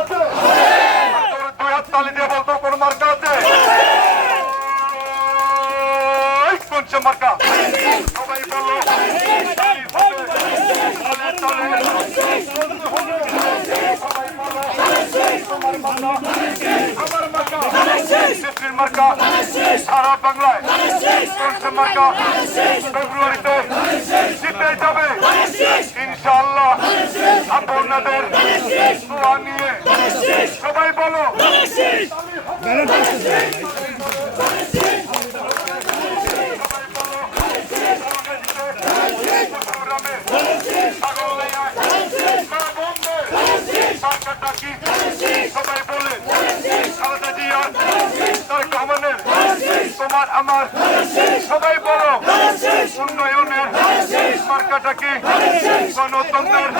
আছে? তোর দুই হাত তালি দিয়ে বলতো কোন মার্কা আছে? কোন মার্কা? সবাই বলো। তালে তালে আমার মার্কা। নেত্রীর মার্কা। সারা বাংলায়। মার্কা ফেব্রুয়ারিতে জিতে যাবে। ইনশাআল্লাহ। দোয়া নিয়ে সবাই বলো। সবাই বলে। খালেদা জিয়া তারেক রহমানের তোমার আমার সবাই বলো উন্নয়নের মার্কাটা কি? গণতন্ত্রের